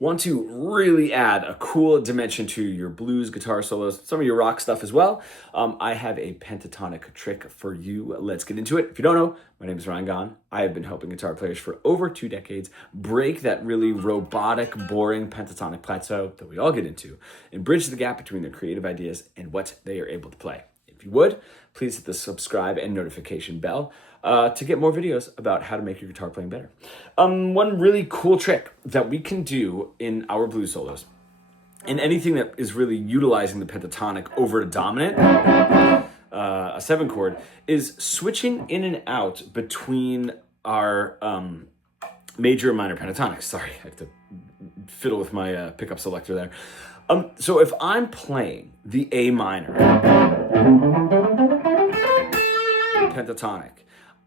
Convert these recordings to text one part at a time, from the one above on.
Want to really add a cool dimension to your blues guitar solos, some of your rock stuff as well? I have a pentatonic trick for you. Let's get into it. If you don't know, my name is Ryan Gahn. I have been helping guitar players for over 2 decades break that really robotic, boring pentatonic plateau that we all get into and bridge the gap between their creative ideas and what they are able to play. If you would, please hit the subscribe and notification bell to get more videos about how to make your guitar playing better. One really cool trick that we can do in our blues solos, and anything that is really utilizing the pentatonic over a dominant, a 7 chord, is switching in and out between our major and minor pentatonics. Sorry, I have to fiddle with my pickup selector there. So if I'm playing the A minor pentatonic,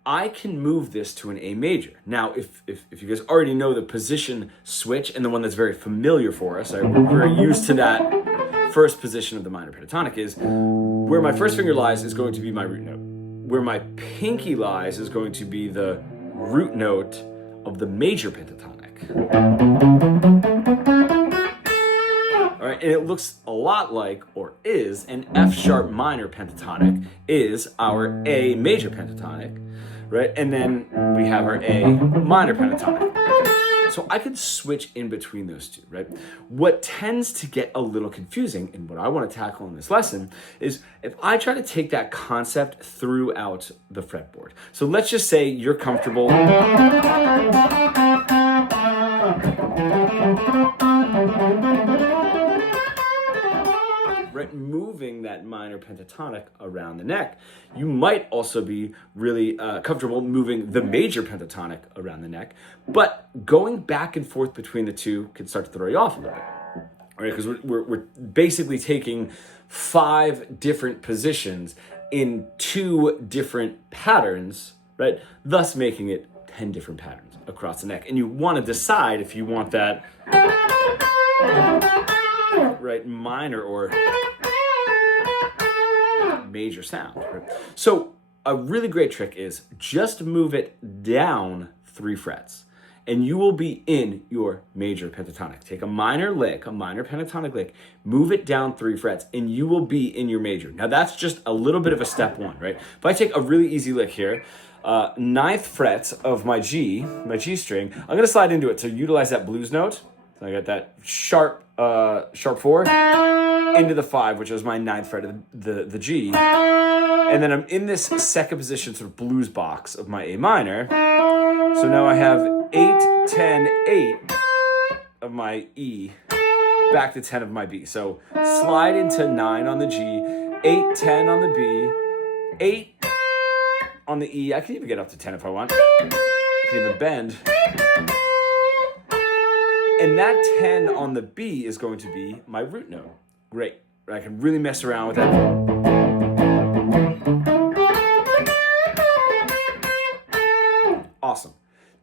I can move this to an A major. Now, if you guys already know the position switch and the one that's very familiar for us, we're very used to that first position of the minor pentatonic, is where my first finger lies is going to be my root note. Where my pinky lies is going to be the root note of the major pentatonic. All right, and it looks a lot like, or is, an F sharp minor pentatonic is our A major pentatonic, right? And then we have our A minor pentatonic. So I could switch in between those two, right? What tends to get a little confusing, and what I want to tackle in this lesson, is if I try to take that concept throughout the fretboard. So let's just say you're comfortable moving that minor pentatonic around the neck. You might also be really comfortable moving the major pentatonic around the neck, but going back and forth between the two can start to throw you off a little bit, right? Because we're basically taking 5 different positions in 2 different patterns, right? Thus making it 10 different patterns across the neck. And you want to decide if you want that right minor or major sound. Right? So a really great trick is just move it down 3 frets and you will be in your major pentatonic. Take a minor lick, a minor pentatonic lick, move it down 3 frets and you will be in your major. Now that's just a little bit of a step 1, right? If I take a really easy lick here, 9th fret of my G string, I'm gonna slide into it to utilize that blues note. So I got that sharp 4 into the 5, which is my 9th fret of the G. And then I'm in this second position sort of blues box of my A minor. So now I have 8, 10, 8 of my E, back to 10 of my B. So slide into 9 on the G, 8, 10 on the B, 8 on the E. I can even get up to 10 if I want. I can even bend. And that 10 on the B is going to be my root note. Great. I can really mess around with that. Awesome.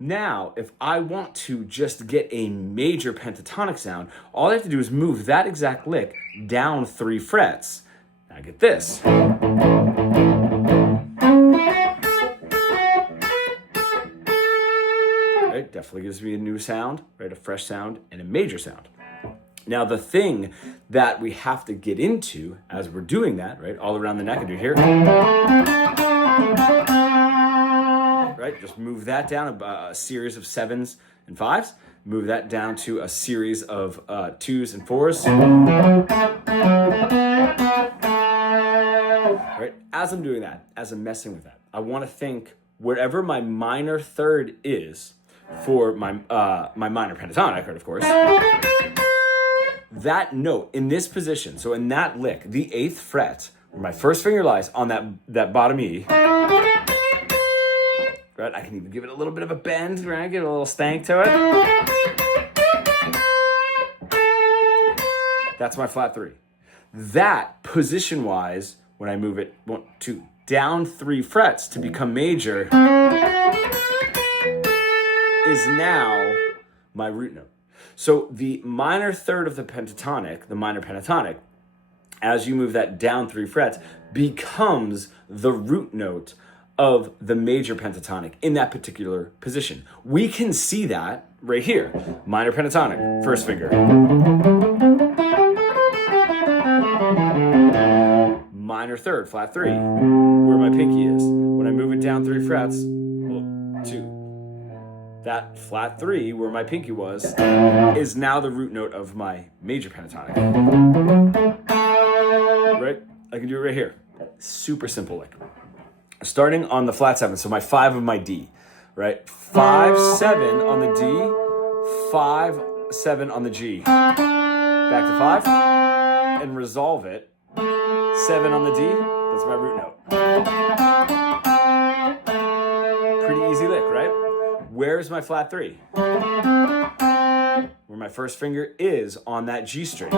Now, if I want to just get a major pentatonic sound, all I have to do is move that exact lick down 3 frets. Now I get this. Right? Definitely gives me a new sound, right? A fresh sound and a major sound. Now, the thing that we have to get into as we're doing that, right, all around the neck, and you hear, right, just move that down a series of 7s and 5s, move that down to a series of 2s and 4s. Right, as I'm doing that, as I'm messing with that, I want to think wherever my minor third is for my minor pentatonic, right, of course, that note in this position, so in that lick, the 8th fret, where my first finger lies on that bottom E, right? I can even give it a little bit of a bend, right? Give it a little stank to it. That's my flat 3. That position-wise, when I move it 1, 2, down 3 frets to become major, is now my root note. So the minor third of the pentatonic, the minor pentatonic, as you move that down 3 frets, becomes the root note of the major pentatonic in that particular position. We can see that right here. Minor pentatonic, first finger. Minor third, flat 3, where my pinky is. When I move it down 3 frets, 2. That flat 3, where my pinky was, is now the root note of my major pentatonic. Right? I can do it right here. Super simple lick. Starting on the flat 7, so my 5 of my D, right? 5, 7 on the D, 5, 7 on the G. Back to 5, and resolve it. 7 on the D, that's my root note. Pretty easy lick, right? Where's my flat 3? Where my first finger is on that G string.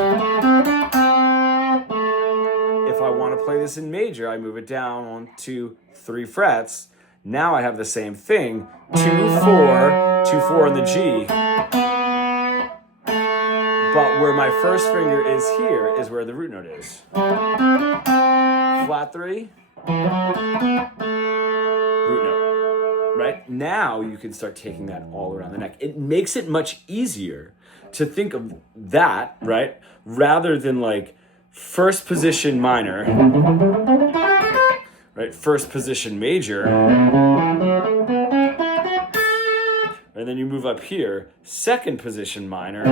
If I want to play this in major, I move it down on 2, 3 frets. Now I have the same thing, 2, 4, 2, 4 on the G. But where my first finger is here is where the root note is. Flat 3, root note. Right? Now you can start taking that all around the neck. It makes it much easier to think of that, right? Rather than like first position minor, right? First position major, and then you move up here, second position minor,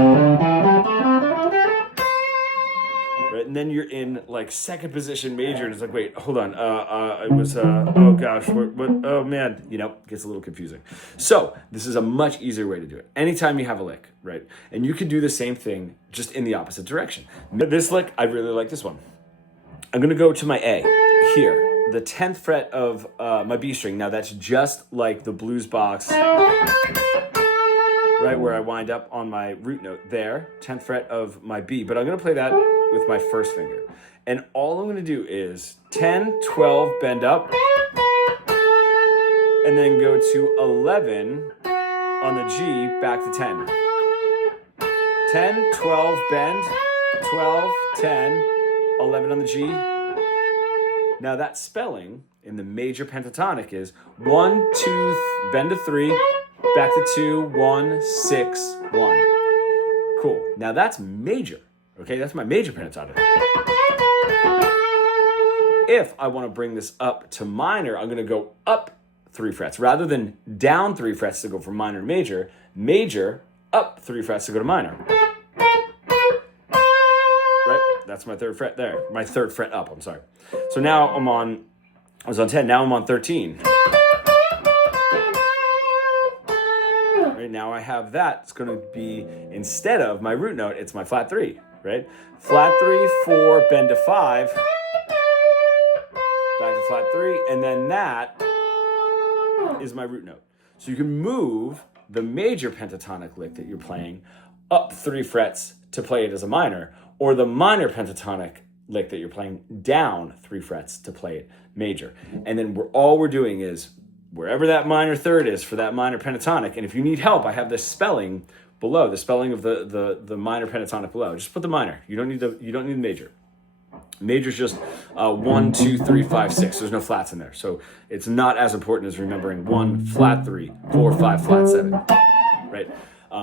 right? And then you're in like second position major, and it's like, wait, hold on, it was, oh gosh, what, oh man, you know, gets a little confusing. So this is a much easier way to do it. Anytime you have a lick, right? And you can do the same thing, just in the opposite direction. This lick, I really like this one. I'm gonna go to my A here, the 10th fret of my B string. Now that's just like the blues box, right, where I wind up on my root note there, 10th fret of my B, but I'm gonna play that with my first finger. And all I'm gonna do is 10, 12, bend up, and then go to 11 on the G, back to 10. 10, 12, bend, 12, 10, 11 on the G. Now that spelling in the major pentatonic is 1, 2, bend to 3, back to 2, 1, 6, 1. Cool. Now that's major. Okay, that's my major pentatonic. If I want to bring this up to minor, I'm going to go up 3 frets. Rather than down 3 frets to go from minor to major, major, up 3 frets to go to minor. Right? That's my 3rd fret there. My 3rd fret up, I'm sorry. So now I was on 10, now I'm on 13. Right, now I have that. It's going to be, instead of my root note, it's my flat 3, right? Flat 3, 4, bend to 5, back to flat 3, and then that is my root note. So you can move the major pentatonic lick that you're playing up 3 frets to play it as a minor, or the minor pentatonic lick that you're playing down 3 frets to play it major. And then all we're doing is wherever that minor third is for that minor pentatonic, and if you need help, I have the spelling below, the spelling of the minor pentatonic below. Just put the minor. You don't need the major. Major's just 1, 2, 3, 5, 6. There's no flats in there. So it's not as important as remembering 1, flat 3, 4, 5, flat 7. Right?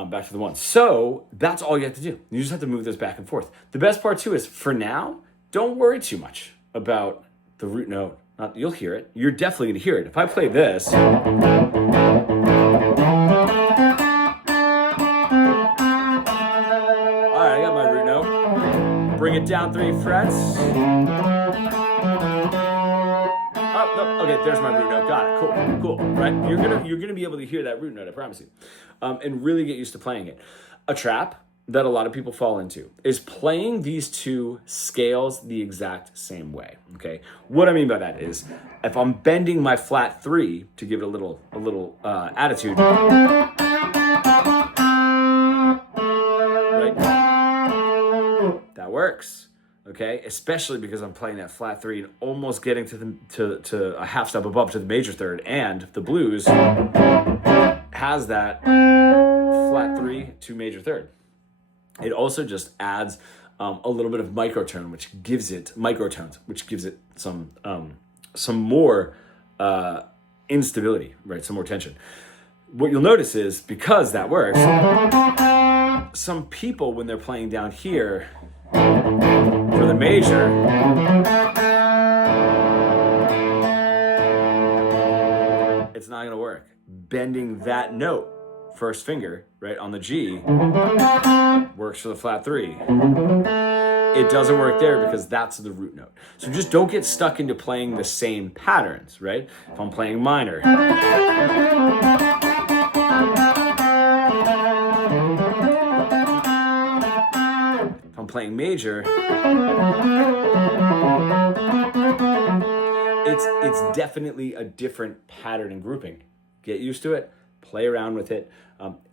Back to the 1. So that's all you have to do. You just have to move this back and forth. The best part too is, for now, don't worry too much about the root note. You'll hear it. You're definitely going to hear it. If I play this, all right, I got my root note. Bring it down 3 frets. Oh, no, okay, there's my root note. Got it. Cool. Right? You're gonna be able to hear that root note, I promise you, and really get used to playing it. A trap that a lot of people fall into is playing these 2 scales the exact same way. Okay, what I mean by that is, if I'm bending my flat 3 to give it a little attitude, right? That works. Okay, especially because I'm playing that flat 3 and almost getting to a half step above to the major third, and the blues has that flat 3 to major third. It also just adds a little bit of microtones, which gives it some more instability, right? Some more tension. What you'll notice is, because that works, some people, when they're playing down here for the major, it's not going to work. Bending that note, first finger, right, on the G, works for the flat 3. It doesn't work there because that's the root note. So just don't get stuck into playing the same patterns, right? If I'm playing minor, if I'm playing major, it's definitely a different pattern and grouping. Get used to it, play around with it,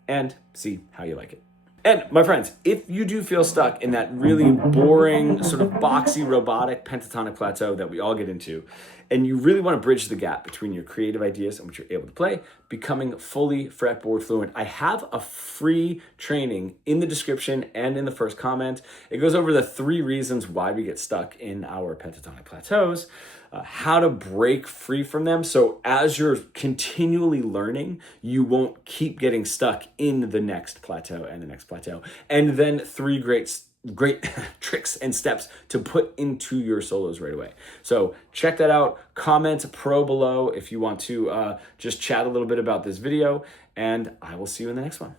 and see how you like it. And my friends, if you do feel stuck in that really boring, sort of boxy, robotic pentatonic plateau that we all get into, and you really want to bridge the gap between your creative ideas and what you're able to play, becoming fully fretboard fluent, I have a free training in the description and in the first comment. It goes over the 3 reasons why we get stuck in our pentatonic plateaus, how to break free from them. So as you're continually learning, you won't keep getting stuck in the next plateau and the next plateau. And then 3 great tricks and steps to put into your solos right away. So check that out. Comment pro below if you want to just chat a little bit about this video, and I will see you in the next one.